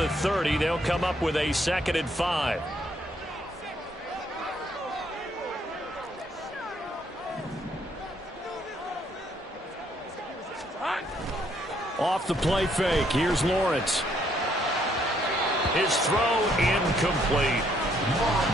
the 30. They'll come up with a 2nd and 5. Off the play fake. Here's Lawrence. His throw incomplete.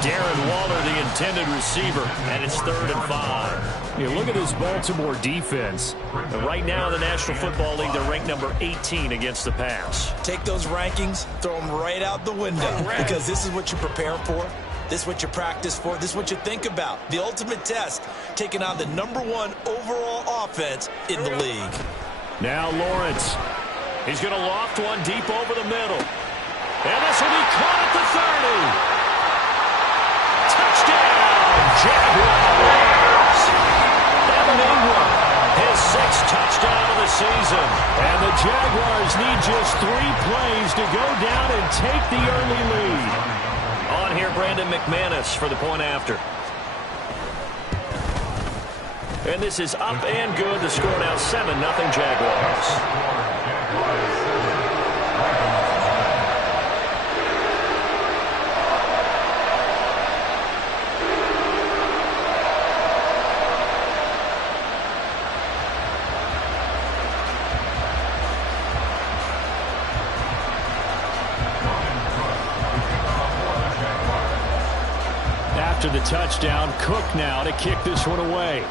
Darren Waller, the intended receiver, and it's 3rd and 5. You look at this Baltimore defense. And right now in the National Football League, they're ranked number 18 against the pass. Take those rankings, throw them right out the window, because this is what you prepare for. This is what you practice for. This is what you think about. The ultimate test, taking on the #1 overall offense in the league. Now Lawrence. He's going to loft one deep over the middle. And this will be caught at the 30. Touchdown, Jaguars. Evan Ingram, his 6th touchdown of the season. And the Jaguars need just 3 plays to go down and take the early lead. On here, Brandon McManus for the point after. And this is up and good. The score now 7-0 Jaguars. After the touchdown, Cook now to kick this one away.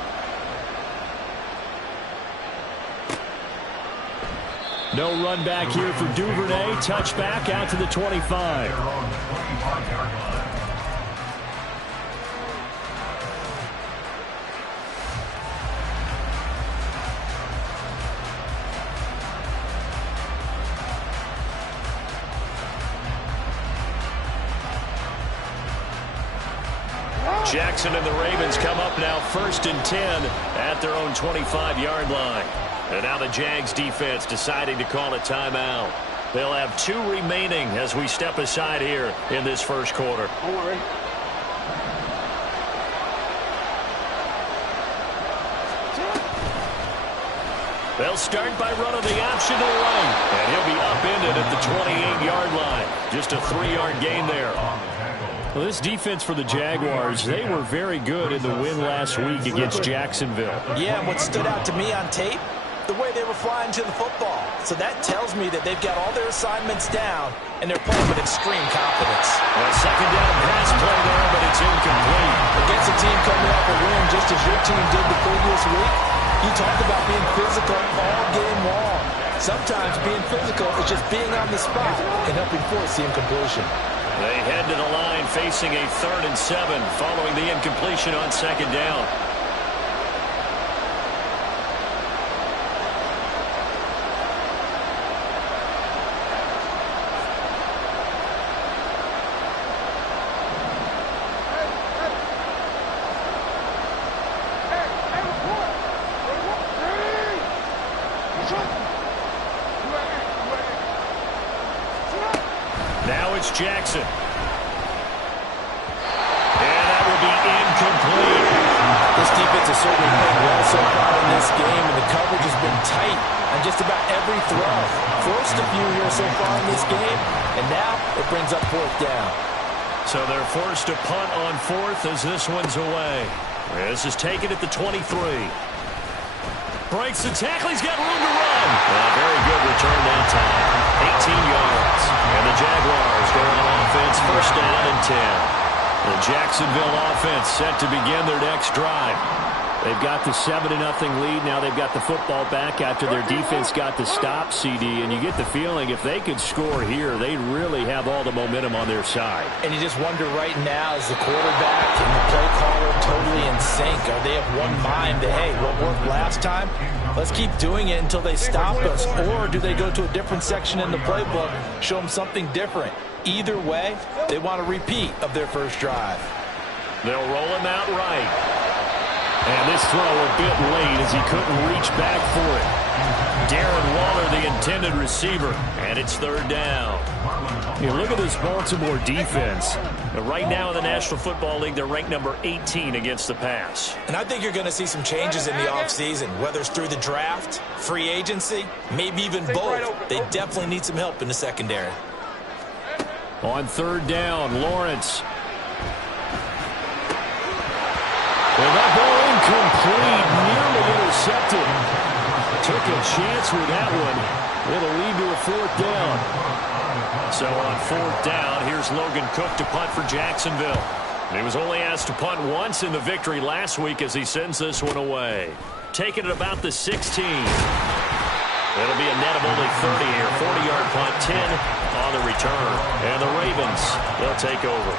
No run back here for Duvernay. Touchback out to the 25. Jackson and the Ravens come up now 1st and 10 at their own 25-yard line. And now the Jags defense deciding to call a timeout. They'll have 2 remaining as we step aside here in this first quarter. They'll start by running the option to the right. And he'll be upended at the 28-yard line. Just a 3-yard gain there. Well, this defense for the Jaguars, they were very good in the win last week against Jacksonville. Yeah, and what stood out to me on tape, the way they were flying to the football. So that tells me that they've got all their assignments down, and they're playing with extreme confidence. A 2nd down pass play there, but it's incomplete. Against a team coming off a win just as your team did the previous week, you talk about being physical all game long. Sometimes being physical is just being on the spot and helping force the incompletion. They head to the line facing a 3rd and 7 following the incompletion on 2nd down. Now it's Jackson. And that will be incomplete. This defense has certainly played well so far in this game, and the coverage has been tight on just about every throw. Forced a few here so far in this game, and now it brings up 4th down. So they're forced to punt on 4th as this one's away. This is taken at the 23. Breaks the tackle. He's got room to run. Very good return that time. 18 yards. And the Jaguars go on offense 1st down and 10. The Jacksonville offense set to begin their next drive. They've got the 7-0 lead. Now they've got the football back after their defense got the stop, CD. And you get the feeling if they could score here, they really have all the momentum on their side. And you just wonder right now, is the quarterback and the play caller totally in sync? Are they of one mind that, hey, what worked last time? Let's keep doing it until they stop us. Or do they go to a different section in the playbook, show them something different? Either way, they want a repeat of their first drive. They'll roll him out right. And this throw a bit late as he couldn't reach back for it. Darren Waller, the intended receiver, and it's 3rd down. You look at this Baltimore defense. Right now in the National Football League, they're ranked number 18 against the pass. And I think you're going to see some changes in the offseason, whether it's through the draft, free agency, maybe even both. They definitely need some help in the secondary. On third down, Lawrence. Well, that ball incomplete, nearly intercepted. Took a chance with that one. It'll lead to a fourth down. So on fourth down, here's Logan Cook to punt for Jacksonville. He was only asked to punt once in the victory last week as he sends this one away. Taking it about the 16. It'll be a net of only 30 here. 40-yard punt, 10 on the return. And the Ravens, they'll take over.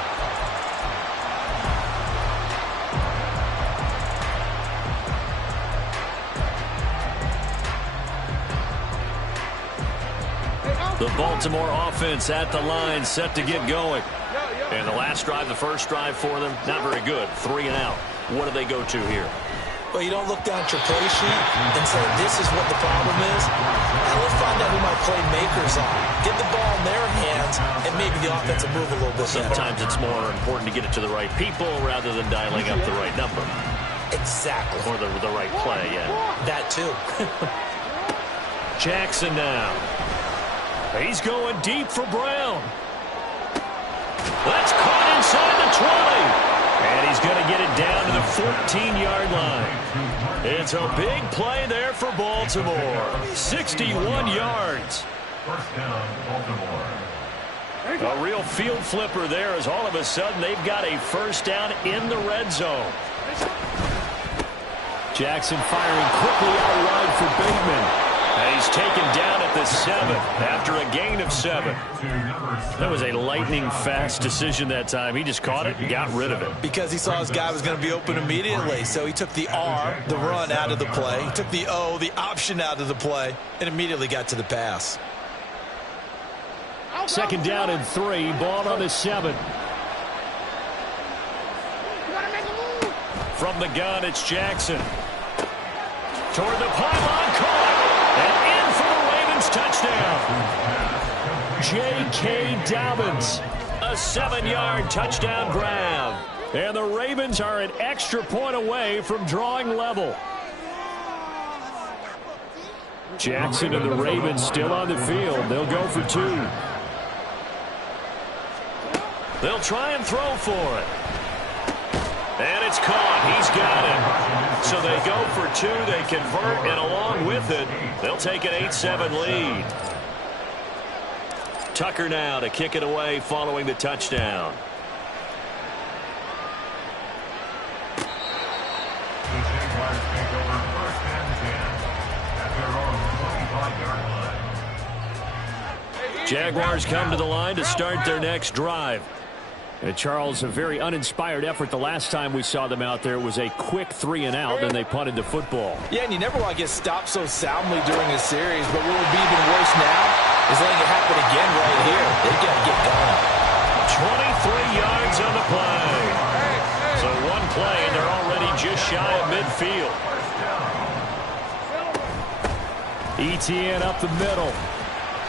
The Baltimore offense at the line, set to get going. And the last drive, the first drive for them, not very good. 3 and out. What do they go to here? Well, you don't look down at your play sheet and say, this is what the problem is. Now let's find out who my playmakers are. Get the ball in their hands, and maybe the offense will move a little bit better. Sometimes it's more important to get it to the right people rather than dialing up the right number. Exactly. Or the right play, yeah. That too. Jackson now. He's going deep for Brown. That's caught inside the 20. And he's going to get it down to the 14-yard line. It's a big play there for Baltimore. 61 yards. First down, Baltimore. A real field flipper there as all of a sudden they've got a first down in the red zone. Jackson firing quickly out wide for Bateman. And he's taken down at the 7 after a gain of 7. That was a lightning-fast decision that time. He just caught it and got rid of it. Because he saw his guy was going to be open immediately. So he took the R, the run, out of the play. He took the O, the option, out of the play, and immediately got to the pass. Second down and 3. Ball on the 7. From the gun, it's Jackson. Toward the pylon, caught. And in for the Ravens touchdown. J.K. Dobbins, a 7-yard touchdown grab. And the Ravens are an extra point away from drawing level. Jackson and the Ravens still on the field. They'll go for 2. They'll try and throw for it. And it's caught. He's got it. So they go for 2. They convert, and along with it, they'll take an 8-7 lead. Tucker now to kick it away following the touchdown. The Jaguars take over first and 10 at their own 25-yard line. Jaguars come to the line to start their next drive. And Charles, a very uninspired effort the last time we saw them out there. Was a quick 3 and out, and they punted the football. Yeah, and you never want to get stopped so soundly during a series, but what would be even worse now is letting it happen again right here. They got to get going. 23 yards on the play. So one play, and they're already just shy of midfield. Etienne up the middle.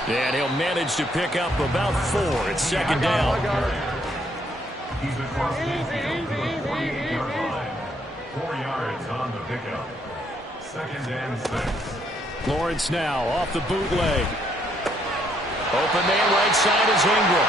And he'll manage to pick up about 4. It's second down. He's across the field to the 48-yard line. 4 yards on the pickup. Second and 6. Lawrence now off the bootleg. Open man right side is Ingram.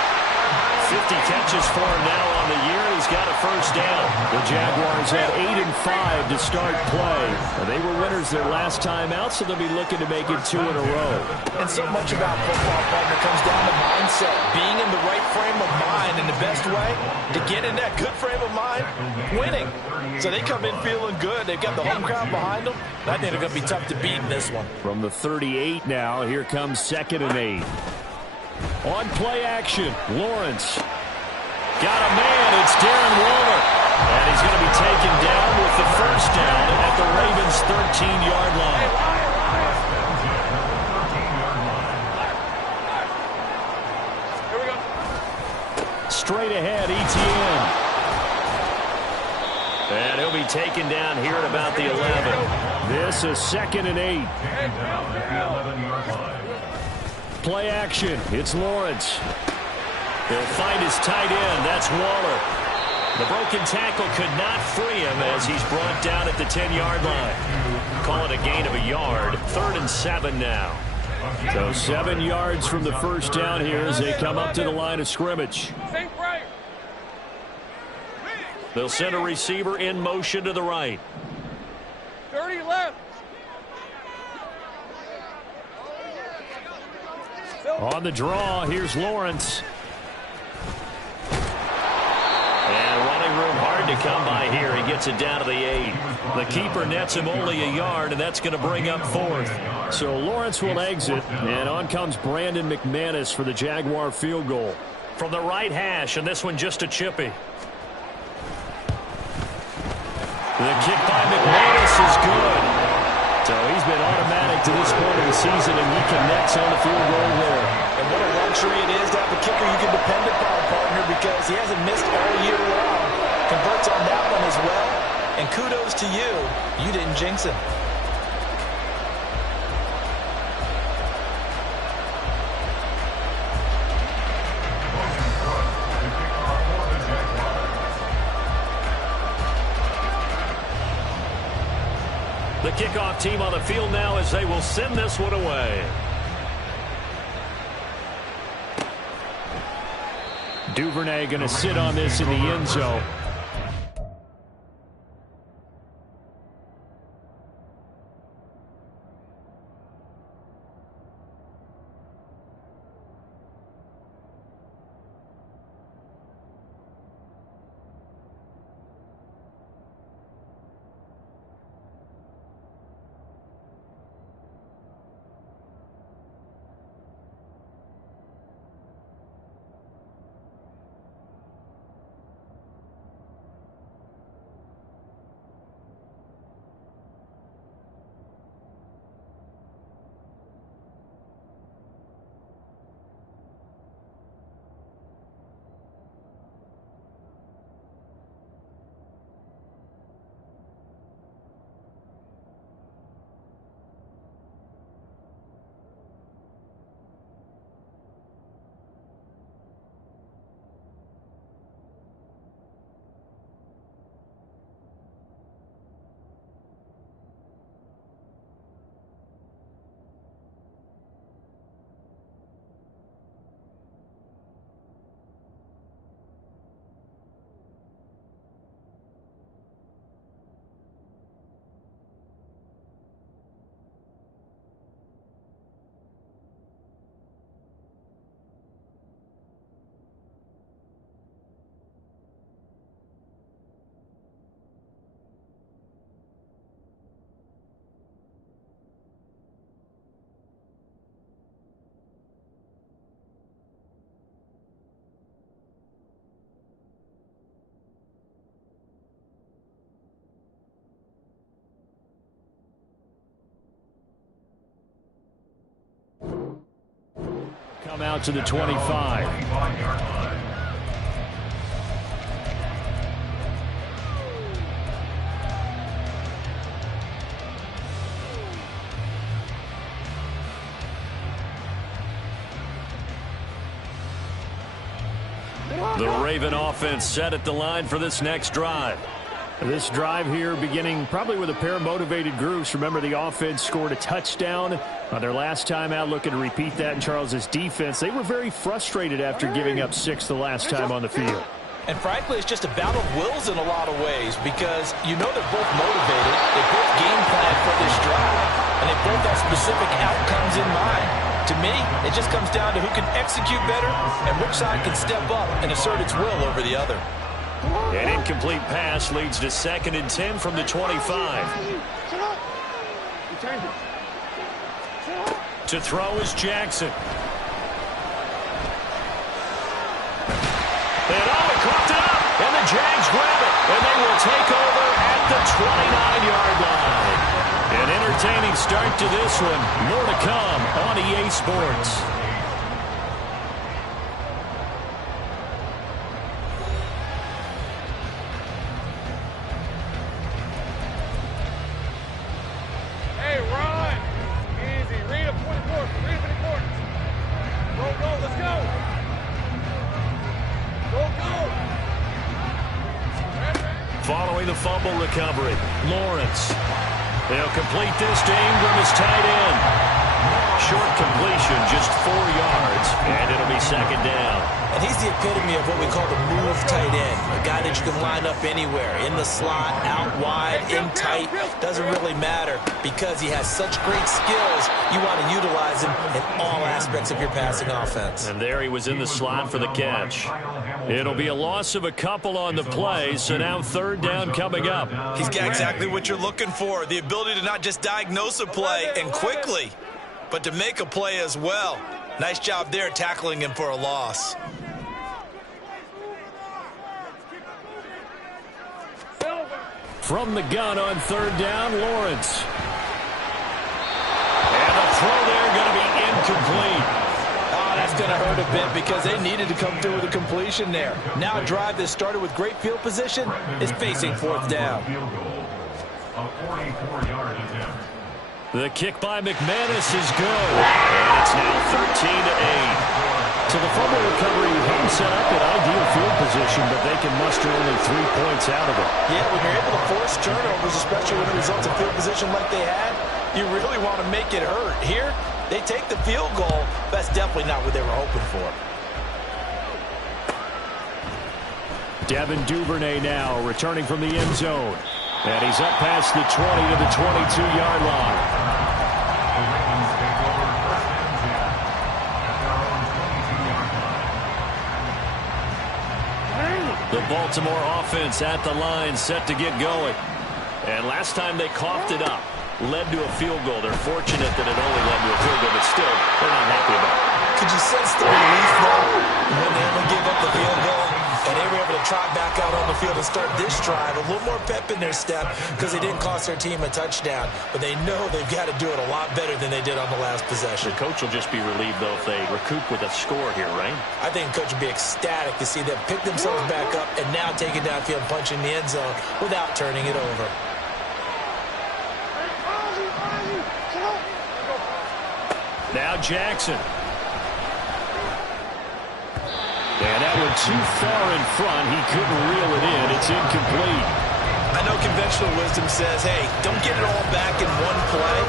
50 catches for him now on the year. He's got a first down. The Jaguars had 8 and 5 to start play. They were winners their last time out, so they'll be looking to make it 2 in a row. And so much about football, partner, comes down to mindset. Being in the right frame of mind, and the best way to get in that good frame of mind, winning. So they come in feeling good. They've got the home crowd behind them. I think they're going to be tough to beat in this one. From the 38 now, here comes second and 8. On play action, Lawrence. Got a man, it's Darren Waller. And he's going to be taken down with the first down at the Ravens' 13-yard line. Here we go. Straight ahead, Etienne. And he'll be taken down here at about the 11. This is second and 8. Taken down at the 11-yard line. Play action. It's Lawrence. He'll find his tight end. That's Waller. The broken tackle could not free him as he's brought down at the 10-yard line. Call it a gain of a yard. 3rd and 7 now. So 7 yards from the first down here as they come up to the line of scrimmage. They'll send a receiver in motion to the right. 30 left. On the draw, here's Lawrence. And running room hard to come by here. He gets it down to the 8. The keeper nets him only a yard, and that's going to bring up 4th. So Lawrence will exit, and on comes Brandon McManus for the Jaguar field goal. From the right hash, and this one just a chippy. The kick by McManus is good. So he's been automatic to this point of the season, and he connects on the field goal there. And what a luxury it is to have a kicker you can depend upon, partner, because he hasn't missed all year long. Converts on that one as well. And kudos to you. You didn't jinx him. The kickoff team on the field now as they will send this one away. Duvernay going to sit on this in the end zone. Come out to the 25. The Raven offense set at the line for this next drive. This drive here beginning probably with a pair of motivated groups. Remember, the offense scored a touchdown on their last time out, looking to repeat that in Charles's defense. They were very frustrated after giving up 6 the last time on the field. And frankly, it's just a battle of wills in a lot of ways, because you know they're both motivated, they both game plan for this drive, and they both have specific outcomes in mind. To me, it just comes down to who can execute better and which side can step up and assert its will over the other. An incomplete pass leads to 2nd and 10 from the 25. To throw is Jackson. And he coughed it up, and the Jags grab it, and they will take over at the 29-yard line. An entertaining start to this one. More to come on EA Sports. Following the fumble recovery, Lawrence. They'll complete this to Ingram as tight end. Short completion, just 4 yards, and it'll be second down. And he's the epitome of what we call the move tight end, a guy that you can line up anywhere, in the slot, out wide, in tight, doesn't really matter because he has such great skills. You want to utilize him in all aspects of your passing offense. And there he was in the slot for the catch. It'll be a loss of a couple on the play, so now third down coming up. He's got exactly what you're looking for, the ability to not just diagnose a play and quickly, but to make a play as well. Nice job there tackling him for a loss. From the gun on third down, Lawrence. And the throw there going to be incomplete. Oh, that's going to hurt a bit because they needed to come through with a completion there. Now a drive that started with great field position is facing fourth down. A 44-yard attempt. The kick by McManus is good. And it's now 13-8. So the fumble recovery hadn't set up an ideal field position, but they can muster only 3 points out of it. Yeah, when you're able to force turnovers, especially when it results in field position like they had, you really want to make it hurt. Here, they take the field goal. That's definitely not what they were hoping for. Devin Duvernay now returning from the end zone. And he's up past the 20 to the 22-yard line. The Ravens take over first and 10 at their own 22-yard line. The Baltimore offense at the line, set to get going. And last time they coughed it up, led to a field goal. They're fortunate that it only led to a field goal, but still, they're not happy about it. Could you sense the relief, though, when they only gave up the field goal? And they were able to trot back out on the field and start this drive. A little more pep in their step because they didn't cost their team a touchdown. But they know they've got to do it a lot better than they did on the last possession. The coach will just be relieved, though, if they recoup with a score here, right? I think the coach would be ecstatic to see them pick themselves back up and now take it downfield and punch in the end zone without turning it over. Now Jackson. And that one too far in front. He couldn't reel it in. It's incomplete. I know conventional wisdom says, hey, don't get it all back in one play.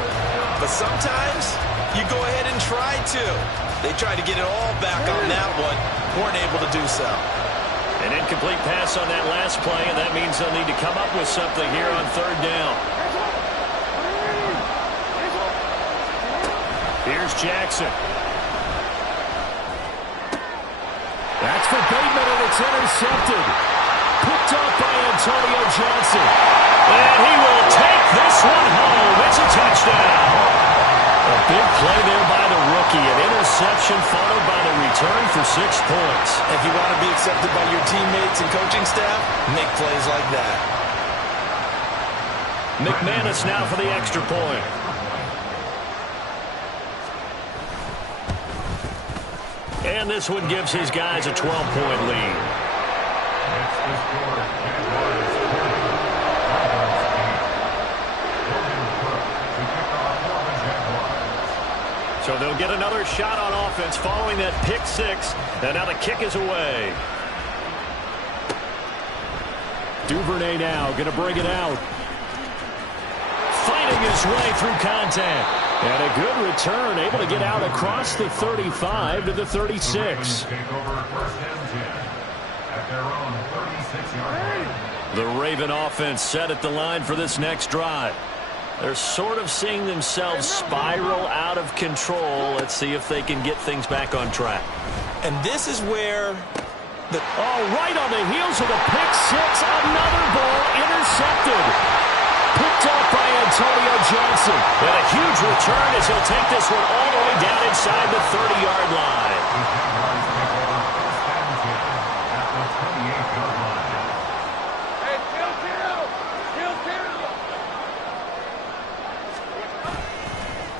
But sometimes you go ahead and try to. They tried to get it all back on that one. Weren't able to do so. An incomplete pass on that last play, and that means they'll need to come up with something here on third down. Here's Jackson. That's for Bateman, and it's intercepted. Picked up by Antonio Johnson. And he will take this one home. It's a touchdown. A big play there by the rookie. An interception followed by the return for 6 points. If you want to be accepted by your teammates and coaching staff, make plays like that. McManus now for the extra point. And this one gives his guys a 12-point lead. Next to score, Jaguars 40. Logan Cook to kick off for the Jaguars. So they'll get another shot on offense following that pick six. And now the kick is away. Duvernay now going to bring it out. Fighting his way through contact. And a good return, able to get out across the 35 to the 36. Take over first and 10 at their own 36-yard line. The Raven offense set at the line for this next drive. They're sort of seeing themselves spiral out of control. Let's see if they can get things back on track. And this is where right on the heels of the pick six, another ball intercepted. Picked up by Antonio Johnson. And a huge return as he'll take this one all the way down inside the 30-yard line. The Jaguars take over first and 10 at the 28-yard line. Hey, kill Carroll! Kill Carroll!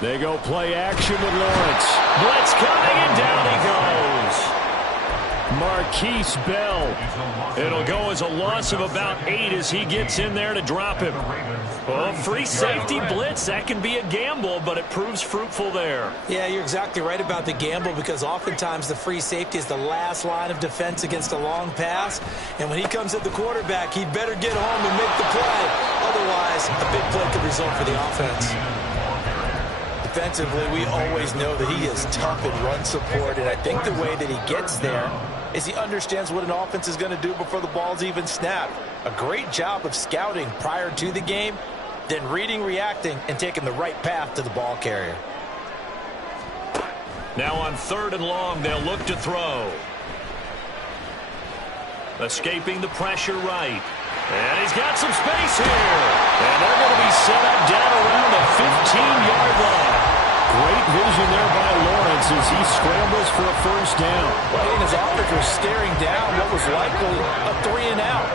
They go play action with Lawrence. Blitz coming, and down he goes. Marquise Bell. It'll go as a loss of about 8 as he gets in there to drop him. Well, free safety blitz, that can be a gamble, but it proves fruitful there. Yeah, you're exactly right about the gamble because oftentimes the free safety is the last line of defense against a long pass. And when he comes at the quarterback, he'd better get home and make the play. Otherwise, a big play could result for the offense. Defensively, we always know that he is tough in run support, and I think the way that he gets there is he understands what an offense is going to do before the ball's even snapped. A great job of scouting prior to the game, then reading, reacting, and taking the right path to the ball carrier. Now on 3rd and long, they'll look to throw. Escaping the pressure right. And he's got some space here. And they're going to be set up down around the 15-yard line. Great vision there by Lawrence as he scrambles for a first down. Well, he and his offense were staring down what was likely a 3-and-out.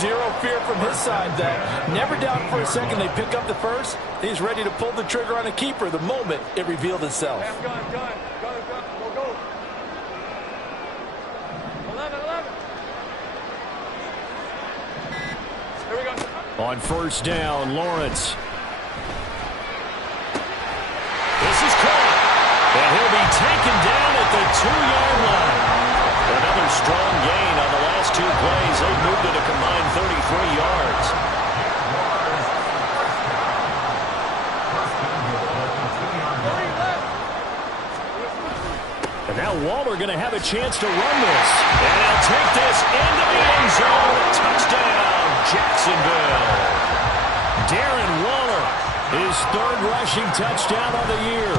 Zero fear from his side that never doubted for a second they pick up the first. He's ready to pull the trigger on a keeper the moment it revealed itself. Gun. Go. 11. Here we go. On first down, Lawrence. This is caught. And he'll be taken down at the 2-yard line. Another strong gain on the last 2 plays. They've moved it a combined 33 yards. And now Waller going to have a chance to run this. And he'll take this into the end zone. Touchdown, Jacksonville. Darren Waller, his 3rd rushing touchdown of the year,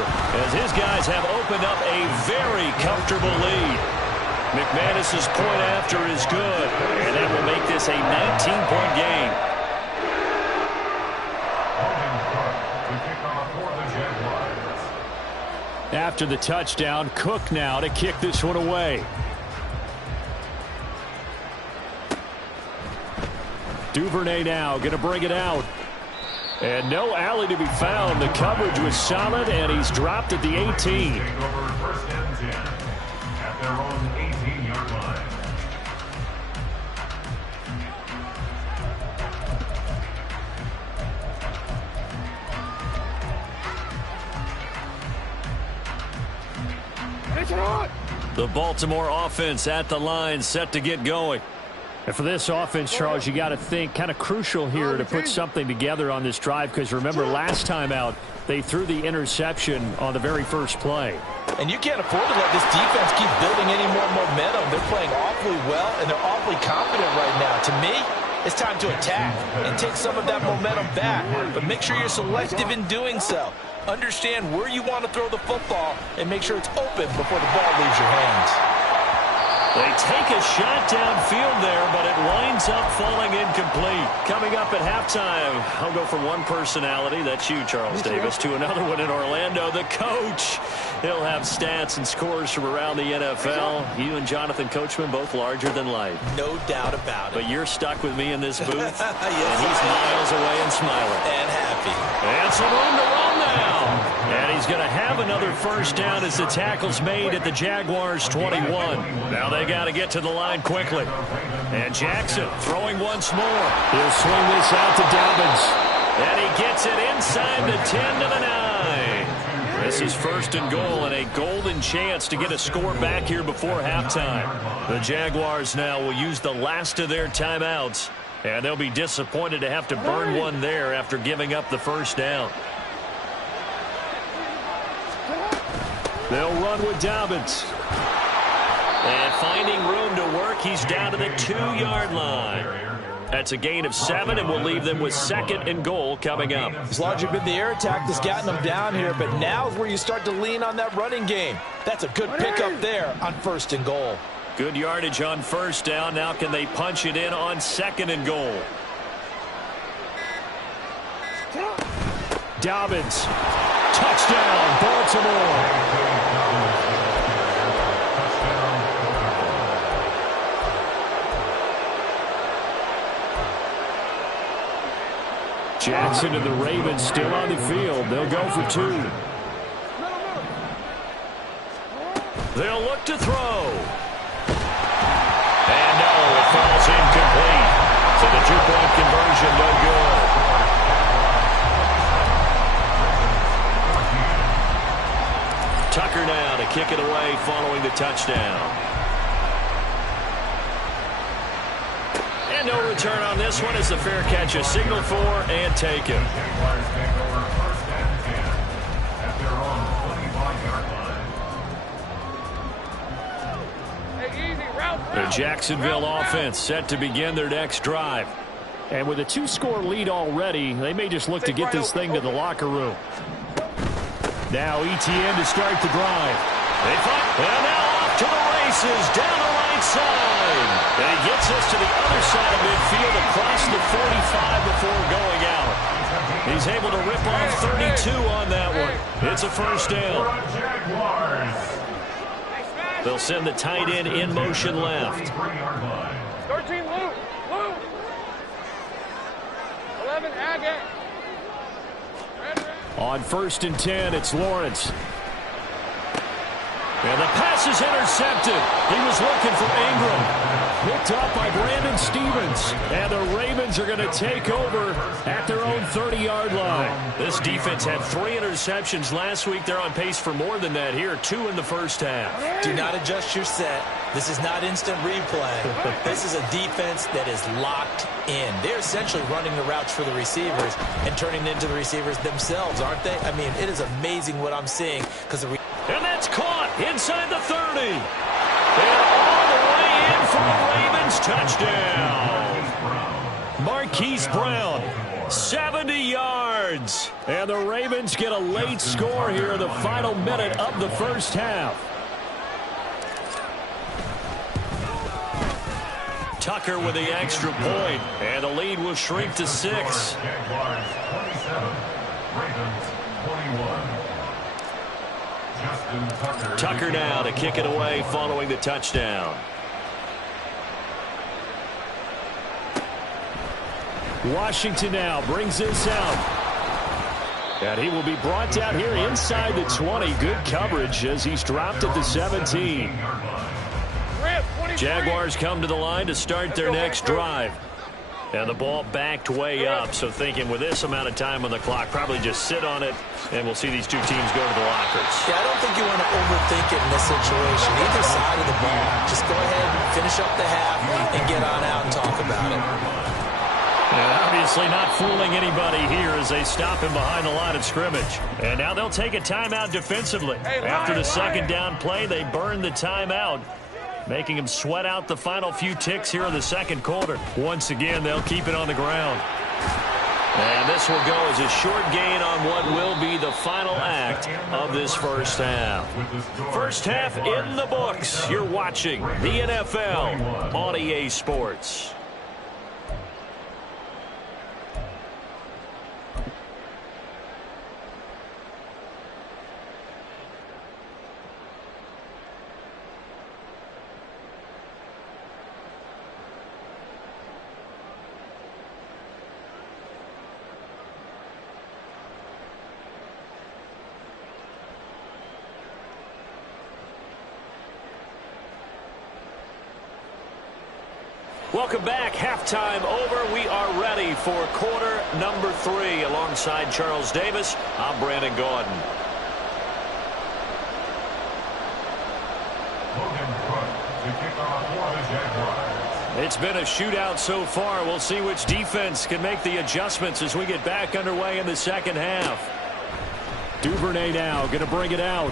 as his guys have opened up a very comfortable lead. McManus's point after is good, and that will make this a 19-point game. After the touchdown, Cook now to kick this one away. Duvernay now going to bring it out. And no alley to be found. The coverage was solid, and he's dropped at the 18. Take over 1st and 10 at their own 18-yard line. The Baltimore offense at the line, set to get going. And for this offense, Charles, you got to think kind of crucial here to put something together on this drive, because remember last time out they threw the interception on the very first play. And you can't afford to let this defense keep building any more momentum. They're playing awfully well, and they're awfully confident right now. To me, it's time to attack and take some of that momentum back, but make sure you're selective in doing so. Understand where you want to throw the football and make sure it's open before the ball leaves your hands. They take a shot downfield there, but it winds up falling incomplete. Coming up at halftime, I'll go from one personality, that's you, Charles Davis, to another one in Orlando, the coach. He'll have stats and scores from around the NFL. You and Jonathan Coachman, both larger than life. No doubt about it. But you're stuck with me in this booth, Yes, and he's miles away and smiling. And happy. And some room to run now. And he's going to have another first down as the tackle's made at the Jaguars' 21. Now they got to get to the line quickly. And Jackson throwing once more. He'll swing this out to Dobbins. And he gets it inside the 10 to the 9. This is 1st and goal, and a golden chance to get a score back here before halftime. The Jaguars now will use the last of their timeouts, and they'll be disappointed to have to burn one there after giving up the first down. They'll run with Dobbins. And finding room to work, he's down to the 2-yard line. That's a gain of 7, and will leave them with 2nd and goal coming up. It's largely been the air attack that's gotten them down here, but now is where you start to lean on that running game. That's a good pickup there on 1st and goal. Good yardage on first down. Now can they punch it in on 2nd and goal? Dobbins. Touchdown, Baltimore. Jackson and the Ravens still on the field. They'll go for 2. They'll look to throw. And no, it falls incomplete. So the 2-point conversion no good. Tucker now to kick it away following the touchdown. And no return on this one as the fair catch is signaled for and taken. Jaguars take over 1st and 10 at their own The Jacksonville offense set to begin their next drive. And with a 2-score lead already, they may just look to get this thing to the locker room. Now ETN to start the drive. They fight, and now off to the races, down the right side. And he gets us to the other side of midfield across the 45 before going out. He's able to rip off 32 on that one. It's a first down. They'll send the tight end in motion left. 13, Lou. 11, Agate. On 1st and 10, it's Lawrence. And the pass is intercepted. He was looking for Ingram. Picked up by Brandon Stevens. And the Ravens are going to take over at their own 30-yard line. This defense had 3 interceptions last week. They're on pace for more than that here. 2 in the first half. Do not adjust your set. This is not instant replay. This is a defense that is locked in. They're essentially running the routes for the receivers and turning into the receivers themselves, aren't they? I mean, it is amazing what I'm seeing because and that's caught inside the 30. And all the way in for the Ravens. Touchdown. Marquise Brown, 70 yards. And the Ravens get a late score here in the final minute of the first half. Tucker with the extra point. And the lead will shrink to 6. Jaguars 27, Ravens 21. Tucker now to kick it away following the touchdown. Washington now brings this out. And he will be brought down here inside the 20. Good coverage as he's dropped at the 17. Jaguars come to the line to start their next drive. And the ball backed way up, so thinking with this amount of time on the clock, probably just sit on it, and we'll see these two teams go to the lockers. Yeah, I don't think you want to overthink it in this situation. Either side of the ball. Just go ahead and finish up the half and get on out and talk about it. And obviously not fooling anybody here as they stop him behind the line of scrimmage. And now they'll take a timeout defensively. After the second down play, they burn the timeout, making him sweat out the final few ticks here in the second quarter. Once again, they'll keep it on the ground. And this will go as a short gain on what will be the final act of this first half. First half in the books. You're watching the NFL on EA Sports. Welcome back. Halftime over. We are ready for quarter number 3. Alongside Charles Davis, I'm Brandon Gaudin. Logan Cook to kick off for the Jaguars. It's been a shootout so far. We'll see which defense can make the adjustments as we get back underway in the second half. Duvernay now going to bring it out.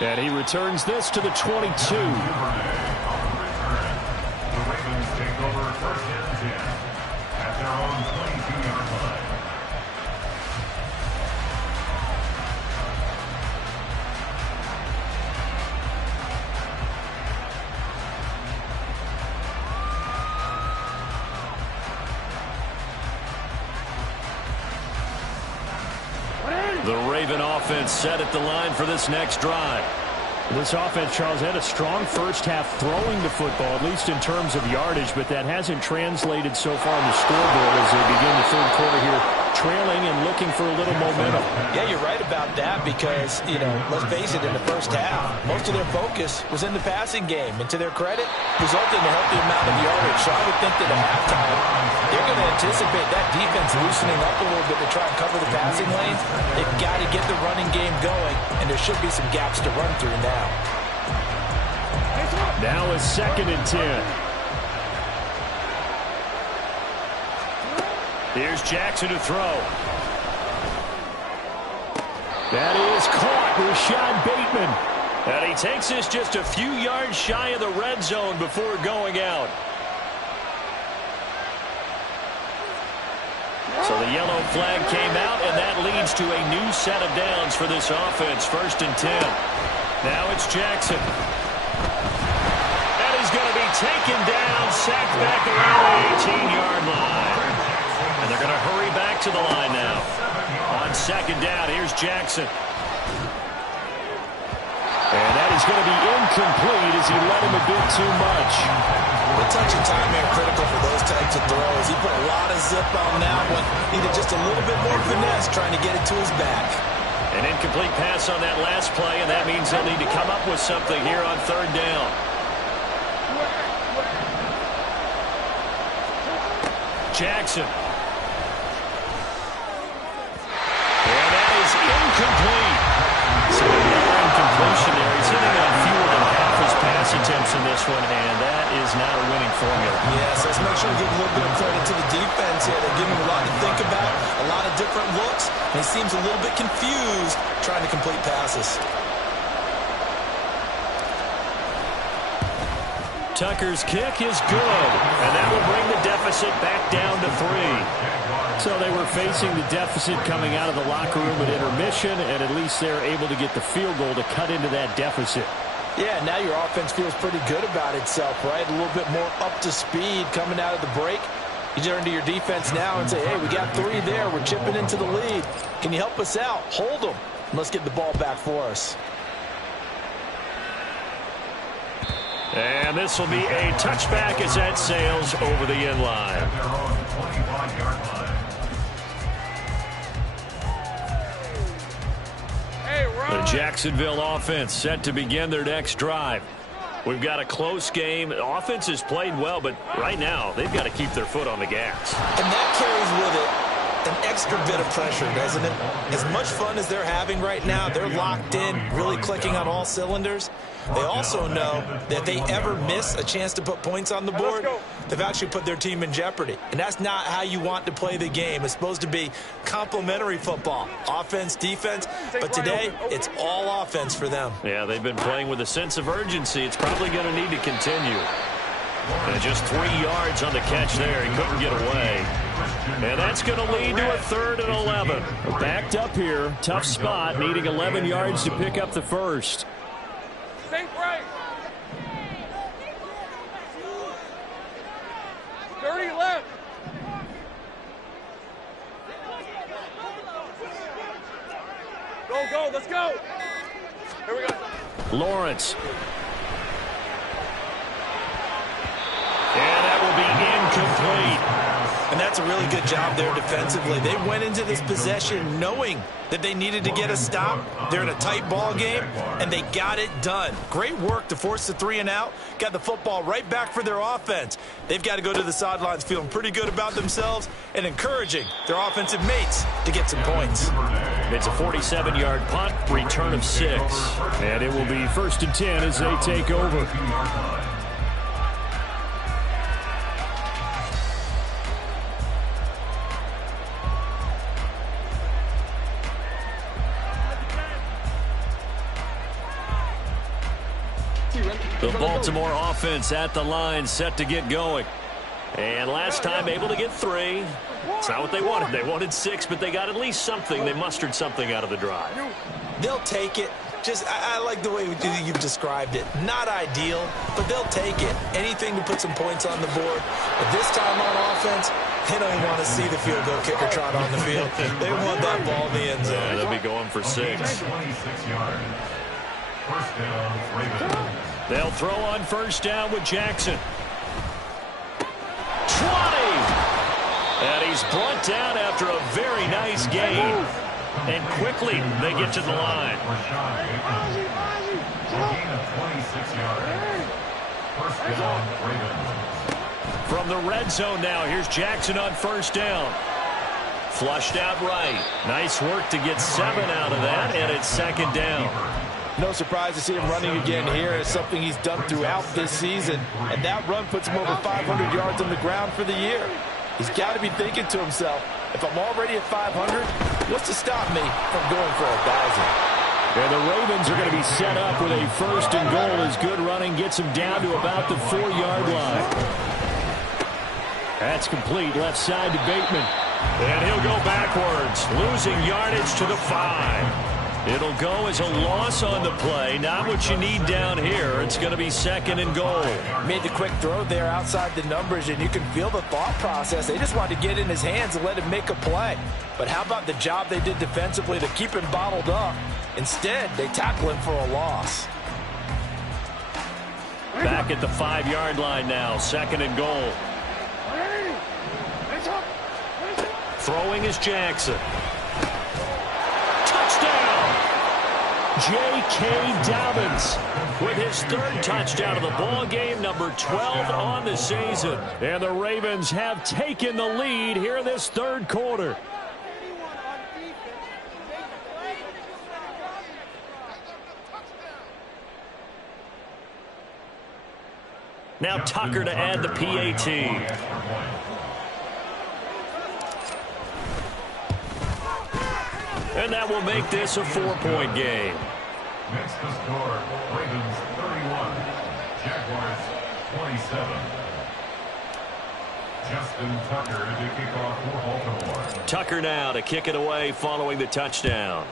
And he returns this to the 22. Over first and 10 at their own 22-yard line. The Raven offense set at the line for this next drive. This offense, Charles, had a strong first half throwing the football, at least in terms of yardage, but that hasn't translated so far on the scoreboard as they begin the third quarter here, trailing and looking for a little momentum. Yeah, you're right about that because, let's face it, in the first half, most of their focus was in the passing game. And to their credit, resulted in a healthy amount of yardage. So I would think that at halftime, they're going to anticipate that defense loosening up a little bit to try and cover the passing lanes. They've got to get the running game going, and there should be some gaps to run through now. Now a 2nd and 10. Here's Jackson to throw. That is caught. Rashad Bateman. And he takes this just a few yards shy of the red zone before going out. So the yellow flag came out, and that leads to a new set of downs for this offense. 1st and 10. Now it's Jackson. And he's going to be taken down, sacked back around the 18-yard line. And they're going to hurry back to the line now. On 2nd down, here's Jackson. And that is going to be incomplete as he let him a bit too much. The touch and time here critical for those types of throws. He put a lot of zip on that one. Needed just a little bit more finesse trying to get it to his back. An incomplete pass on that last play, and that means they'll need to come up with something here on 3rd down. Jackson. And that is incomplete. So another incompletion there. He's hitting on fewer than half his pass attempts in this one, and that is not a winning formula. Yes, let's make sure we give a little bit of credit to the defense here. They're giving him a lot to think about, a lot of different looks, and he seems a little bit confused trying to complete passes. Tucker's kick is good, and that will bring the deficit back down to 3. So they were facing the deficit coming out of the locker room at intermission, and at least they're able to get the field goal to cut into that deficit. Yeah, now your offense feels pretty good about itself, right? A little bit more up to speed coming out of the break. You turn to your defense now and say, hey, we got 3 there. We're chipping into the lead. Can you help us out? Hold them. Let's get the ball back for us. And this will be a touchback as that sails over the end line. The Jacksonville offense set to begin their next drive. We've got a close game. The offense has played well, but right now they've got to keep their foot on the gas. And that carries with it an extra bit of pressure, doesn't it? As much fun as they're having right now, they're locked in, really clicking on all cylinders. They also know that if they ever miss a chance to put points on the board, they've actually put their team in jeopardy. And that's not how you want to play the game. It's supposed to be complementary football, offense, defense. But today, it's all offense for them. Yeah, they've been playing with a sense of urgency. It's probably going to need to continue. And just 3 yards on the catch there. He couldn't get away. And that's going to lead to a 3rd and 11. Backed up here. Tough spot. Needing 11 yards to pick up the first. Think right. 30 left. Go, let's go. Here we go. Lawrence. And that will be incomplete. And that's a really good job there defensively. They went into this possession knowing that they needed to get a stop. They're in a tight ball game, and they got it done. Great work to force the 3 and out. Got the football right back for their offense. They've got to go to the sidelines feeling pretty good about themselves and encouraging their offensive mates to get some points. It's a 47-yard punt, return of 6. And it will be 1st and 10 as they take over. The Baltimore offense at the line, set to get going. And last time able to get 3. It's not what they wanted. They wanted 6, but they got at least something. They mustered something out of the drive. They'll take it. I like the way you've described it. Not ideal, but they'll take it. Anything to put some points on the board. But this time on offense, they don't even want to see the field goal kicker trot on the field. They want that ball in the end zone. Yeah, they'll be going for 6. 26 yards. First down, Ravens. They'll throw on 1st down with Jackson. 20! And he's brought down after a very nice gain. And quickly, they get to the line. Gain of 26 yards. First down, Ravens. From the red zone now, here's Jackson on 1st down. Flushed out right. Nice work to get 7 out of that, and it's 2nd down. No surprise to see him running again here. It's something he's done throughout this season. And that run puts him over 500 yards on the ground for the year. He's got to be thinking to himself, if I'm already at 500, what's to stop me from going for 1,000? And the Ravens are going to be set up with a 1st and goal as good running gets them down to about the 4-yard line. That's complete left side to Bateman. And he'll go backwards, losing yardage to the 5. It'll go as a loss on the play. Not what you need down here. It's going to be 2nd and goal. Made the quick throw there outside the numbers, and you can feel the thought process. They just wanted to get in his hands and let him make a play. But how about the job they did defensively to keep him bottled up? Instead, they tackle him for a loss. Back at the 5-yard line now, 2nd and goal. Throwing is Jackson. Touchdown! J.K. Dobbins with his 3rd touchdown of the ball game, number 12 on the season. And the Ravens have taken the lead here in this 3rd quarter. Now Tucker to add the PAT. And that will make this a 4-point game. Next to score, Ravens 31, Jaguars 27. Justin Tucker to kick off for Baltimore. Tucker now to kick it away following the touchdown.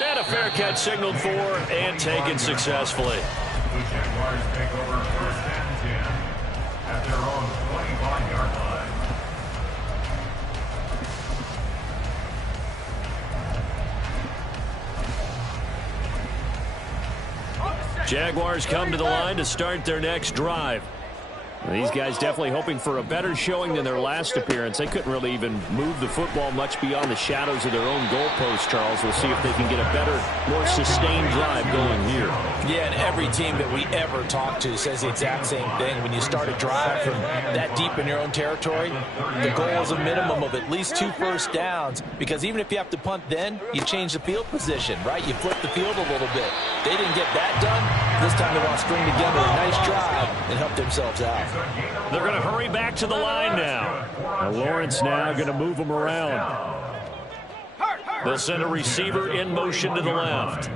And a fair catch signaled for and taken successfully. The Jaguars take over 1st and 10 at their own 25-yard line. Jaguars come to the line to start their next drive. These guys definitely hoping for a better showing than their last appearance. They couldn't really even move the football much beyond the shadows of their own goalpost, Charles. We'll see if they can get a better, more sustained drive going here. Yeah, and every team that we ever talk to says the exact same thing. When you start a drive from that deep in your own territory, the goal is a minimum of at least 2 first downs, because even if you have to punt then, you change the field position, right? You flip the field a little bit. They didn't get that done. This time they want to string together a nice drive and help themselves out. They're going to hurry back to the line now. Now Lawrence now going to move them around. They'll send a receiver in motion to the left.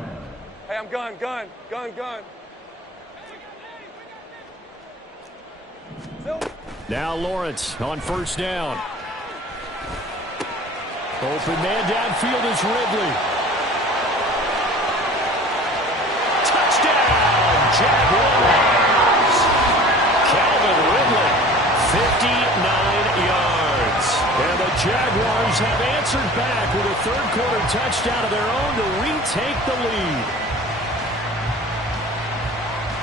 Hey, I'm gun. Now Lawrence on 1st down. Open man downfield is Ridley. Touchdown, Jaguars! Calvin Ridley, 59 yards. And the Jaguars have answered back with a 3rd quarter touchdown of their own to retake the lead.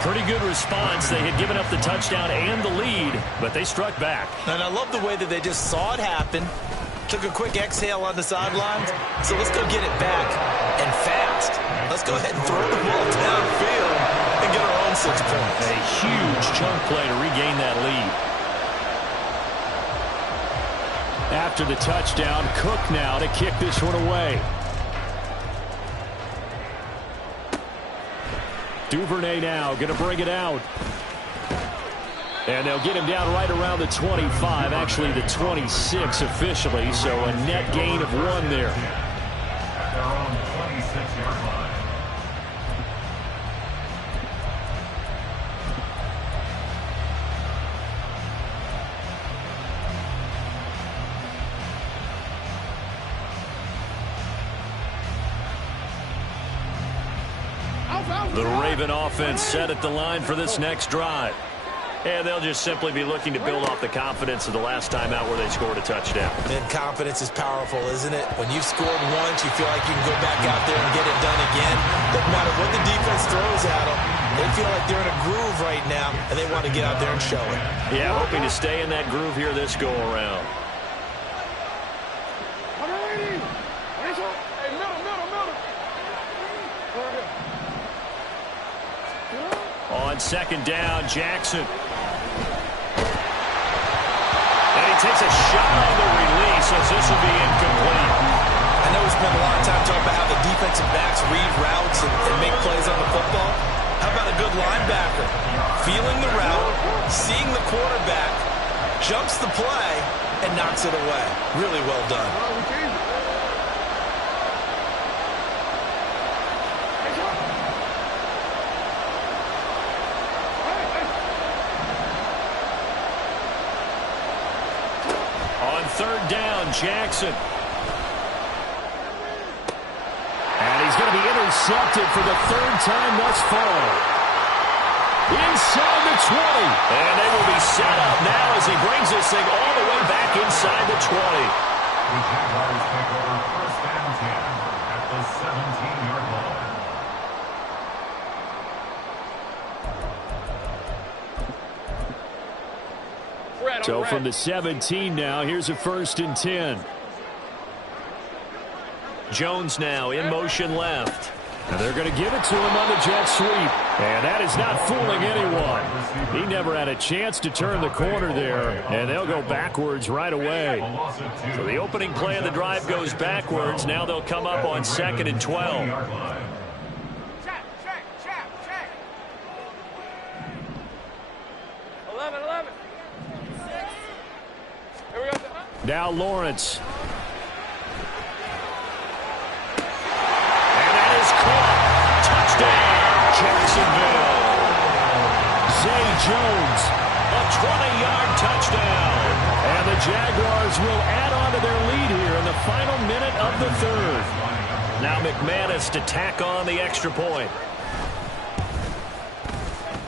Pretty good response. They had given up the touchdown and the lead, but they struck back. And I love the way that they just saw it happen, took a quick exhale on the sidelines. So let's go get it back, and fast. Let's go ahead and throw the ball downfield and get our own 6 points. A huge chunk play to regain that lead. After the touchdown, Cook now to kick this one away. Duvernay now going to bring it out. And they'll get him down right around the 25, actually the 26 officially, so a net gain of 1 there. At their own 26-yard line. The Raven offense set at the line for this next drive. And they'll just simply be looking to build off the confidence of the last time out where they scored a touchdown. And confidence is powerful, isn't it? When you've scored once, you feel like you can go back out there and get it done again. Doesn't matter what the defense throws at them. They feel like they're in a groove right now, and they want to get out there and show it. Yeah, hoping to stay in that groove here this go-around. On 2nd down, Jackson. And he takes a shot on the release as this will be incomplete. I know we spent a lot of time talking about how the defensive backs read routes and make plays on the football. How about a good linebacker? Feeling the route, seeing the quarterback, jumps the play, and knocks it away. Really well done. third down. Jackson. And he's going to be intercepted for the third time thus far. Inside the 20. And they will be set up now as he brings this thing all the way back inside the 20. The Jaguars take over first and 10 at the 17-yard line. So from the 17 now, here's a first and 10. Jones now in motion left. And they're going to give it to him on the jet sweep. And that is not fooling anyone. He never had a chance to turn the corner there. And they'll go backwards right away. So the opening play of the drive goes backwards. Now they'll come up on 2nd and 12. Check. 11. Here we go. Now Lawrence. And that is caught. Touchdown, Jacksonville. Zay Jones, a 20-yard touchdown. And the Jaguars will add on to their lead here in the final minute of the third. Now McManus to tack on the extra point.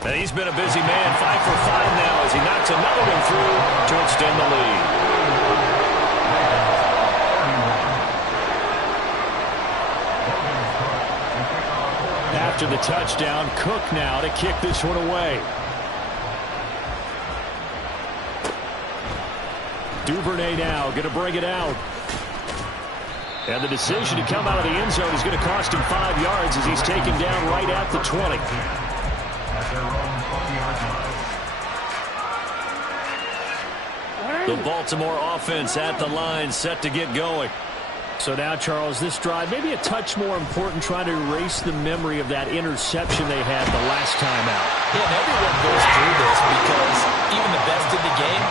And he's been a busy man, 5 for 5 now as he knocks another one through to extend the lead. After the touchdown, Cook now to kick this one away. Duvernay now going to bring it out. And the decision to come out of the end zone is going to cost him 5 yards as he's taken down right at the 20. The Baltimore offense at the line, set to get going. So now, Charles, this drive maybe a touch more important, trying to erase the memory of that interception they had the last time out. Yeah, and everyone goes through this because even the best in the game,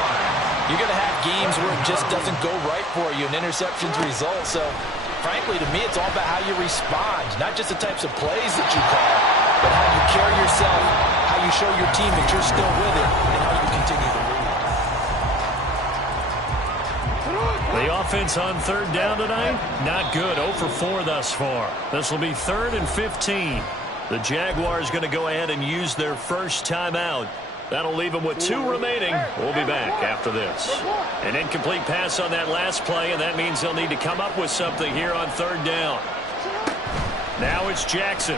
you're going to have games where it just doesn't go right for you, and interceptions result. So, frankly, to me, it's all about how you respond, not just the types of plays that you call, but how you carry yourself, how you show your team that you're still with it, and how you continue to lead. The offense on third down tonight, not good. 0 for 4 thus far. This will be 3rd and 15. The Jaguars going to go ahead and use their first timeout. That'll leave them with 2 remaining. We'll be back after this. An incomplete pass on that last play, and that means they'll need to come up with something here on third down. Now it's Jackson.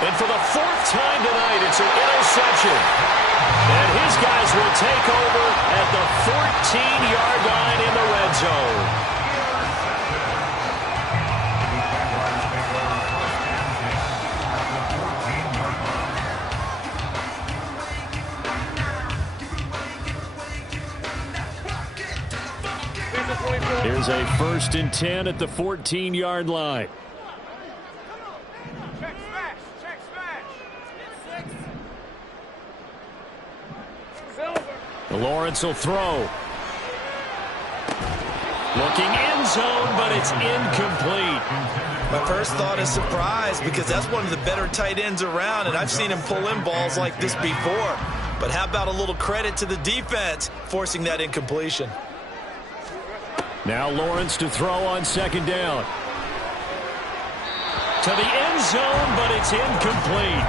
And for the 4th time tonight, it's an interception. And his guys will take over at the 14-yard line in the red zone. Here's a 1st and 10 at the 14-yard line. Check smash. Lawrence will throw. Looking end zone, but it's incomplete. My first thought is surprise because that's one of the better tight ends around, and I've seen him pull in balls like this before. But how about a little credit to the defense forcing that incompletion? Now Lawrence to throw on 2nd down. To the end zone, but it's incomplete.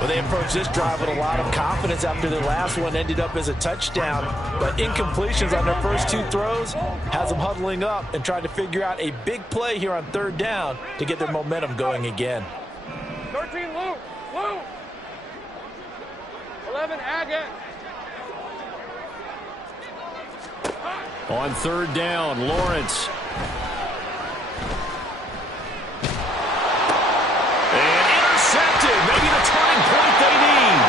Well, they approached this drive with a lot of confidence after their last one ended up as a touchdown. But incompletions on their first 2 throws has them huddling up and trying to figure out a big play here on 3rd down to get their momentum going again. 13, Luke. 11, Agate. On 3rd down, Lawrence. And intercepted. Maybe the turning point they need.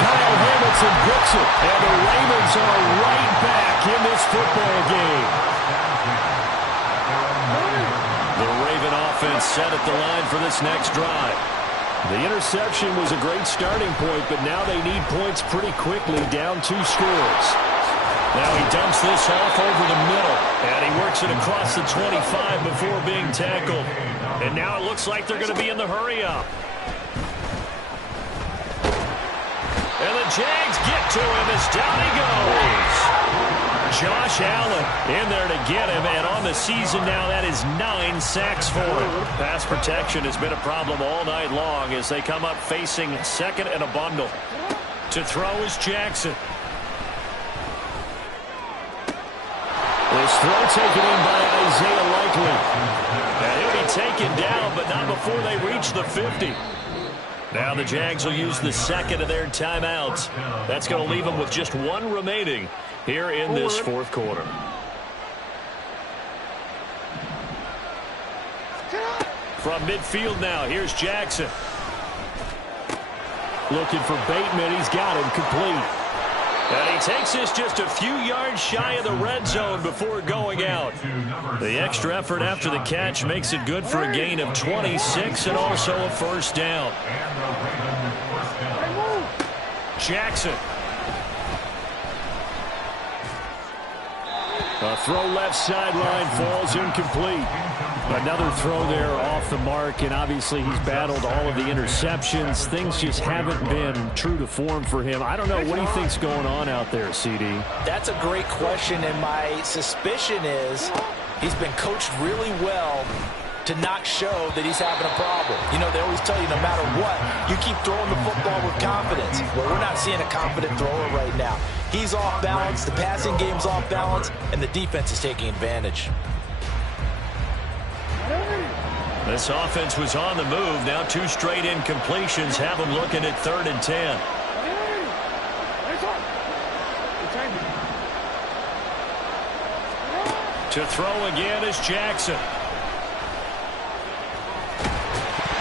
Kyle Hamilton books it. And the Ravens are right back in this football game. The Raven offense set at the line for this next drive. The interception was a great starting point, but now they need points pretty quickly, down 2 scores. Now he dumps this off over the middle, and he works it across the 25 before being tackled. And now it looks like they're going to be in the hurry-up. And the Jags get to him as down he goes. Josh Allen in there to get him, and on the season now, that is 9 sacks for him. Pass protection has been a problem all night long as they come up facing second and a bundle. To throw is Jackson. This throw taken in by Isaiah Likely. And he'll be taken down, but not before they reach the 50. Now the Jags will use the second of their timeouts. That's going to leave them with just one remaining here in this fourth quarter. From midfield now, here's Jackson. Looking for Bateman. He's got him complete. And he takes this just a few yards shy of the red zone before going out. The extra effort after the catch makes it good for a gain of 26 and also a first down. Jackson. A throw left sideline falls incomplete. Another throw there off the mark, and obviously he's battled all of the interceptions. Things just haven't been true to form for him. I don't know. What do you think's going on out there, CD? That's a great question, and my suspicion is he's been coached really well to not show that he's having a problem. You know, they always tell you no matter what, you keep throwing the football with confidence. Well, we're not seeing a confident thrower right now. He's off balance, the passing game's off balance, and the defense is taking advantage. This offense was on the move. Now 2 straight incompletions have them looking at 3rd and 10. To throw again is Jackson.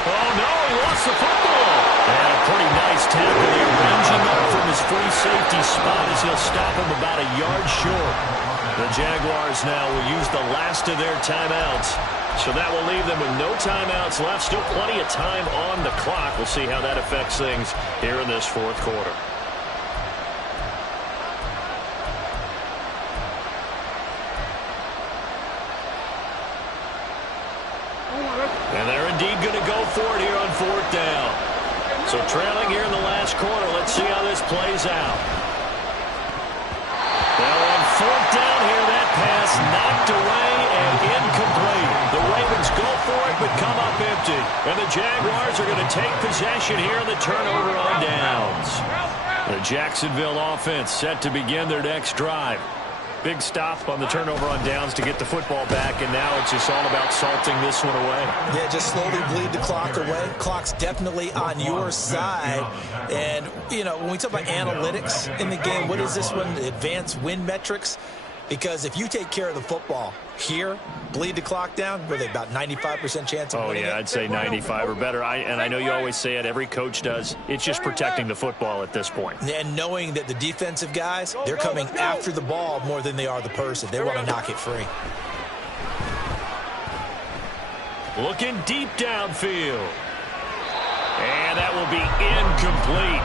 Oh, no, he lost the football. And a pretty nice tackle there, ranging up from his free safety spot as he'll stop him about a yard short. The Jaguars now will use the last of their timeouts. So that will leave them with no timeouts left. Still plenty of time on the clock. We'll see how that affects things here in this fourth quarter. And they're indeed going to go for it here on 4th down. So trailing here in the last quarter. Let's see how this plays out. Well, on 4th down here, that pass knocked away and incomplete. The Ravens go for it, but come up empty. And the Jaguars are going to take possession here in the turnover on downs. The Jacksonville offense set to begin their next drive. Big stop on the turnover on downs to get the football back, and now it's just all about salting this one away. Yeah, just slowly bleed the clock away. Clock's definitely on your side. And, you know, when we talk about analytics in the game, what is this one? Advanced win metrics? Because if you take care of the football here, bleed the clock down, were they about 95% chance of winning it? I'd say 95 or better. And I know you always say it, every coach does. It's just protecting the football at this point. And knowing that the defensive guys, they're coming after the ball more than they are the person. They want to knock it free. Looking deep downfield. And that will be incomplete.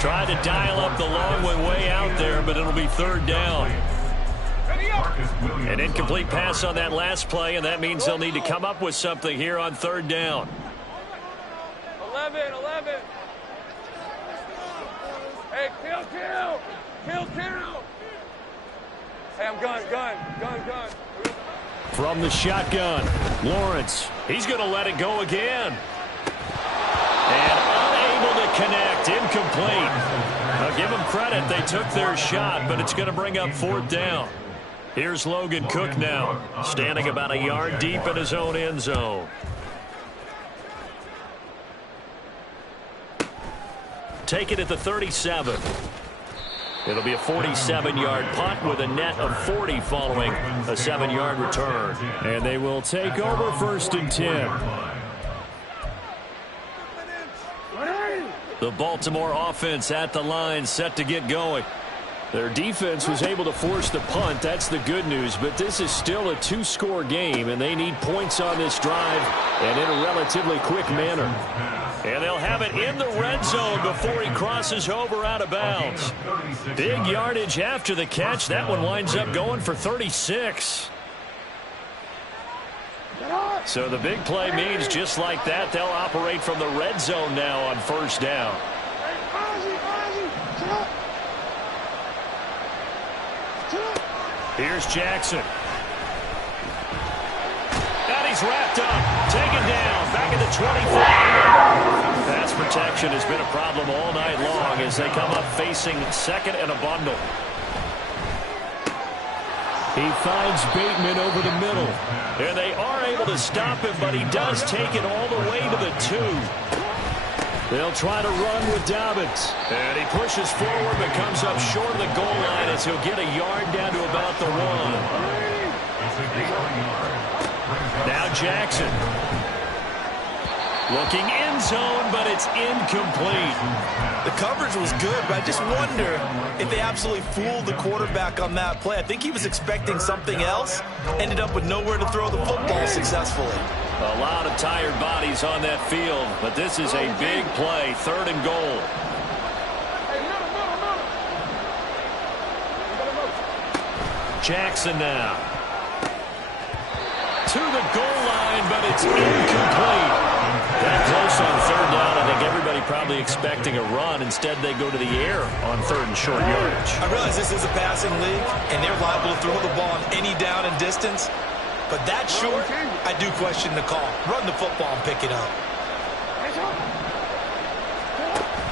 Tried to dial up the long way out there, but it'll be 3rd down. An incomplete pass on that last play, and that means they'll need to come up with something here on 3rd down. 11. Hey, kill. Hey, I'm gun. From the shotgun, Lawrence. He's going to let it go again. And unable to connect, incomplete. I'll give them credit, they took their shot, but it's going to bring up 4th down. Here's Logan Cook now, standing about a yard deep in his own end zone. Take it at the 37. It'll be a 47-yard punt with a net of 40 following a 7-yard return. And they will take over 1st and 10. The Baltimore offense at the line, set to get going. Their defense was able to force the punt. That's the good news. But this is still a 2-score game, and they need points on this drive and in a relatively quick manner. And they'll have it in the red zone before he crosses over out of bounds. Big yardage after the catch. That one winds up going for 36. So the big play means just like that, they'll operate from the red zone now on 1st down. Here's Jackson. And he's wrapped up. Taken down. Back at the 25. Pass protection has been a problem all night long as they come up facing second and a bundle. He finds Bateman over the middle. And they are able to stop him, but he does take it all the way to the 2. They'll try to run with Dobbins. And he pushes forward but comes up short of the goal line as he'll get a yard down to about the 1. Now Jackson. Looking end zone, but it's incomplete. The coverage was good, but I just wonder if they absolutely fooled the quarterback on that play. I think he was expecting something else. Ended up with nowhere to throw the football successfully. A lot of tired bodies on that field, but this is a big play, 3rd and goal. Jackson now. To the goal line, but it's incomplete. That close on 3rd down. I think everybody probably expecting a run. Instead, they go to the air on 3rd and short yardage. I realize this is a passing league, and they're liable to throw the ball on any down and distance. But that short, I do question the call. Run the football and pick it up.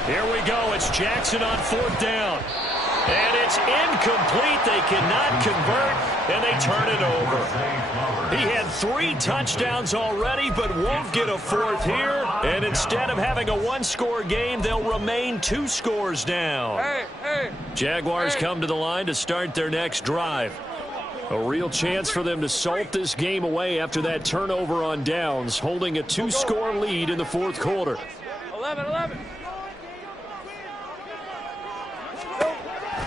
Here we go. It's Jackson on 4th down. And it's incomplete. They cannot convert, and they turn it over. He had 3 touchdowns already, but won't get a 4th here. And instead of having a 1-score game, they'll remain 2 scores down. Jaguars come to the line to start their next drive. A real chance for them to salt this game away after that turnover on downs, holding a 2-score lead in the 4th quarter. 11.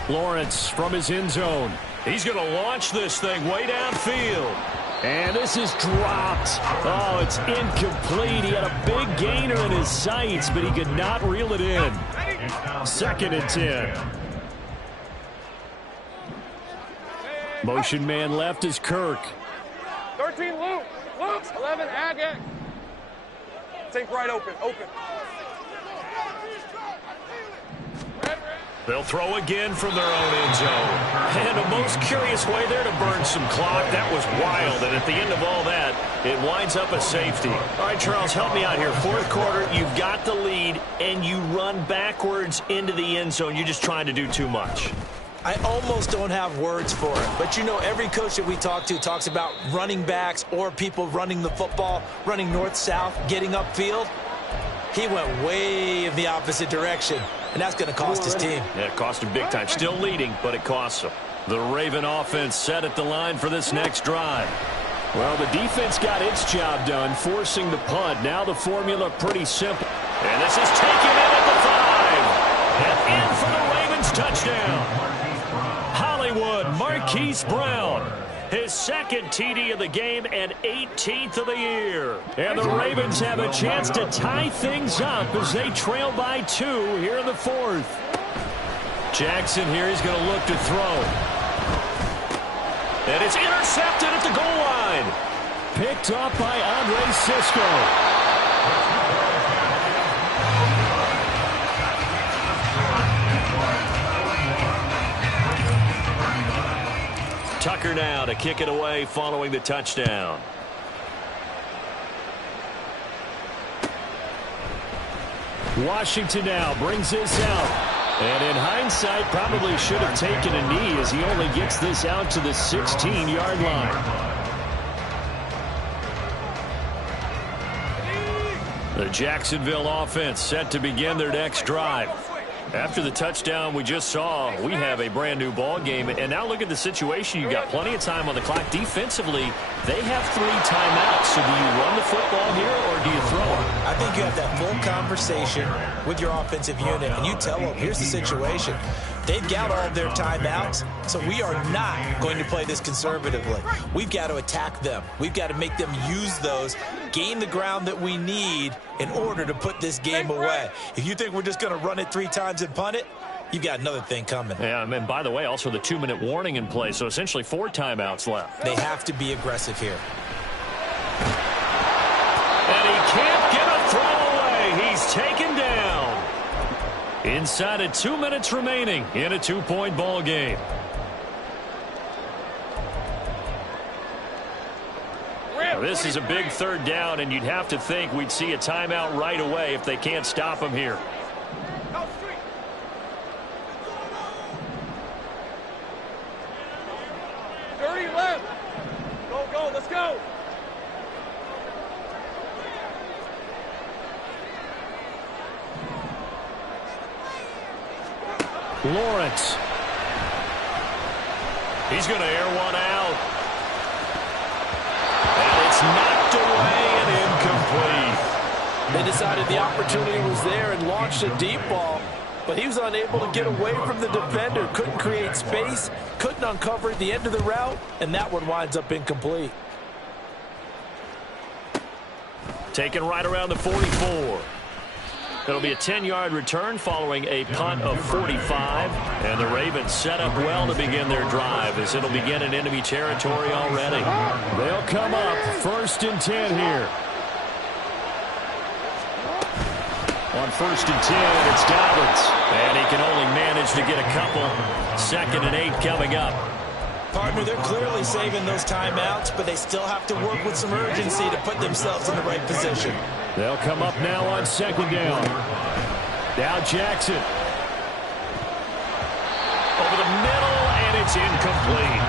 Lawrence from his end zone. He's going to launch this thing way downfield. And this is dropped. Oh, it's incomplete. He had a big gainer in his sights, but he could not reel it in. 2nd and 10. Motion man left is Kirk. 13, Luke. 11, Agate. Think right open. They'll throw again from their own end zone. And a most curious way there to burn some clock. That was wild. And at the end of all that, it winds up a safety. All right, Charles, help me out here. 4th quarter, you've got the lead, and you run backwards into the end zone. You're just trying to do too much. I almost don't have words for it. But, you know, every coach that we talk to talks about running backs or people running the football, running north-south, getting upfield. He went way in the opposite direction, and that's going to cost his team. Yeah, it cost him big time. Still leading, but it costs him. The Raven offense set at the line for this next drive. Well, the defense got its job done, forcing the punt. Now the formula pretty simple. And this is taken in at the 5. And in for the Ravens touchdown. Hollywood Marquise Brown. His 2nd TD of the game and 18th of the year. And the Ravens have a chance to tie things up as they trail by 2 here in the 4th. Jackson here, he's going to look to throw. And it's intercepted at the goal line. Picked up by Andre Cisco. Tucker now to kick it away following the touchdown. Washington now brings this out. And in hindsight, probably should have taken a knee as he only gets this out to the 16-yard line. The Jacksonville offense set to begin their next drive. After the touchdown we just saw, we have a brand new ball game. And now look at the situation. You've got plenty of time on the clock. Defensively, they have 3 timeouts. So do you run the football here or do you throw it? I think you have that full conversation with your offensive unit, and you tell them, here's the situation. They've got all of their timeouts, so we are not going to play this conservatively. We've got to attack them. We've got to make them use those, gain the ground that we need in order to put this game away. If you think we're just going to run it 3 times and punt it, you've got another thing coming. Yeah, and by the way, also the 2-minute warning in play, so essentially 4 timeouts left. They have to be aggressive here. And he can't get a throw away. He's taken down. Inside of 2 minutes remaining in a 2-point ball game. This is a big third down, and you'd have to think we'd see a timeout right away if they can't stop him here. Dirty left. Go, go, let's go. Lawrence. He's going to air one out. And it's knocked away and incomplete. They decided the opportunity was there and launched a deep ball, but he was unable to get away from the defender, couldn't create space, couldn't uncover at the end of the route, and that one winds up incomplete. Taken right around the 44. It'll be a 10-yard return following a punt of 45. And the Ravens set up well to begin their drive as it'll begin in enemy territory already. They'll come up 1st and 10 here. On 1st and 10, it's Dobbins. And he can only manage to get a couple. 2nd and 8 coming up. Partner, they're clearly saving those timeouts, but they still have to work with some urgency to put themselves in the right position. They'll come up now on 2nd down. Now Jackson. Over the middle, and it's incomplete.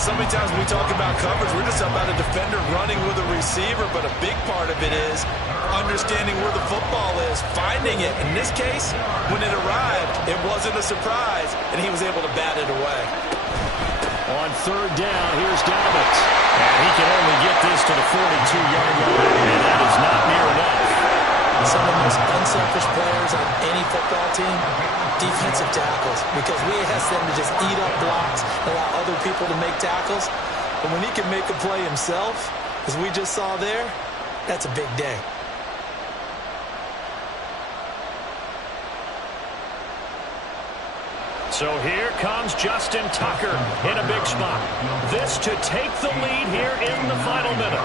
So many times when we talk about coverage, we're just about a defender running with a receiver, but a big part of it is understanding where the football is, finding it. In this case, when it arrived, it wasn't a surprise, and he was able to bat it away. On 3rd down, here's Dobbins. And he can only get this to the 42-yard line, and that is not near enough. Some of the most unselfish players on any football team, defensive tackles, because we ask them to just eat up blocks, allow other people to make tackles. But when he can make a play himself, as we just saw there, that's a big day. So here comes Justin Tucker in a big spot. This to take the lead here in the final minute.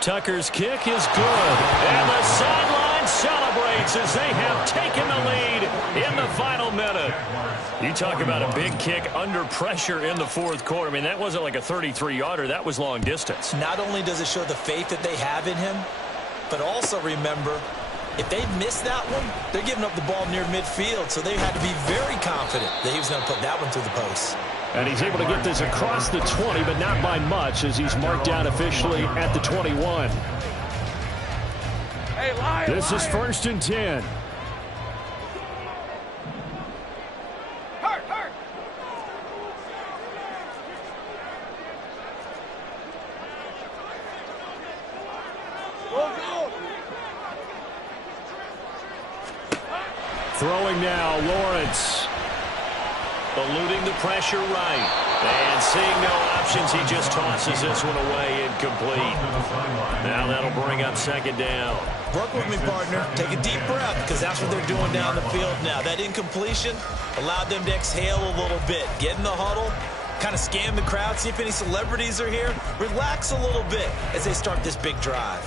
Tucker's kick is good. And the sideline celebrates as they have taken the lead in the final minute. You talk about a big kick under pressure in the 4th quarter. I mean, that wasn't like a 33-yarder. That was long distance. Not only does it show the faith that they have in him, but also remember, if they miss that one, they're giving up the ball near midfield, so they had to be very confident that he was going to put that one through the post. And he's able to get this across the 20, but not by much, as he's marked down officially at the 21. Hey, Lion, This is 1st and 10. Hurt. Go. Throwing now, Lawrence. Eluding the pressure right. And seeing no options, he just tosses this one away incomplete. Now that'll bring up 2nd down. Work with me, partner. Take a deep breath, because that's what they're doing down the field now. That incompletion allowed them to exhale a little bit. Get in the huddle, kind of scan the crowd, see if any celebrities are here. Relax a little bit as they start this big drive.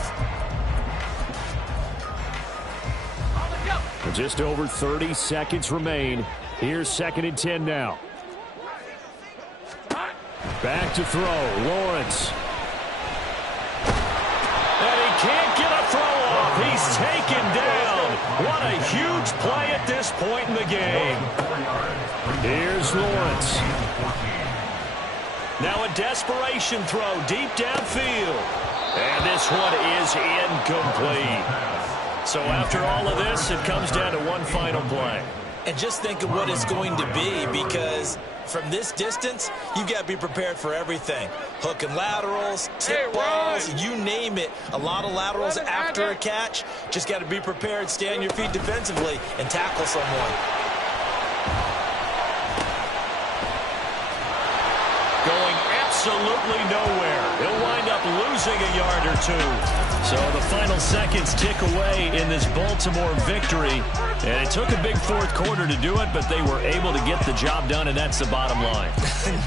Just over 30 seconds remain. Here's 2nd and 10 now. Back to throw, Lawrence. And he can't get a throw off. He's taken down. What a huge play at this point in the game. Here's Lawrence. Now a desperation throw deep downfield. And this one is incomplete. So after all of this, it comes down to one final play. And just think of what it's going to be, because from this distance, you've got to be prepared for everything. Hook and laterals, tip balls, you name it. A lot of laterals after a catch. Just got to be prepared, stay on your feet defensively, and tackle someone. Going absolutely nowhere. He'll wind up losing a yard or two. So the final seconds tick away in this Baltimore victory. And it took a big fourth quarter to do it, but they were able to get the job done, and that's the bottom line.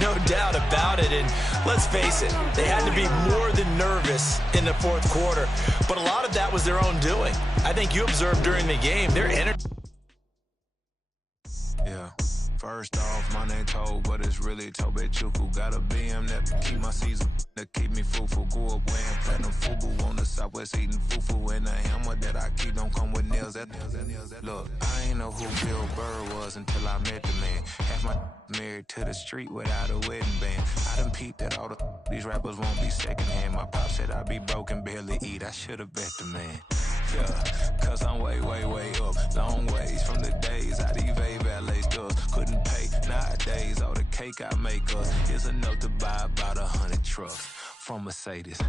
No doubt about it. And let's face it, they had to be more than nervous in the fourth quarter. But a lot of that was their own doing. I think you observed during the game, their energy. Yeah. First off, my name Toad, but it's really Tobe Chuku. Got a BM that keep my season, that keep me fruitful. Grew up wearing platinum FUBU on the Southwest eating fufu. And the hammer that I keep don't come with nails. Look, I ain't know who Bill Burr was until I met the man. Half my married to the street without a wedding band. I done peeped that all these rappers won't be secondhand. My pop said I'd be broke and barely eat. I should've bet the man. Yeah, cause I'm way, way, way up. Long ways from the days I evade valet stores. Couldn't pay. Nowadays, all the cake I make us is enough to buy about 100 trucks from Mercedes.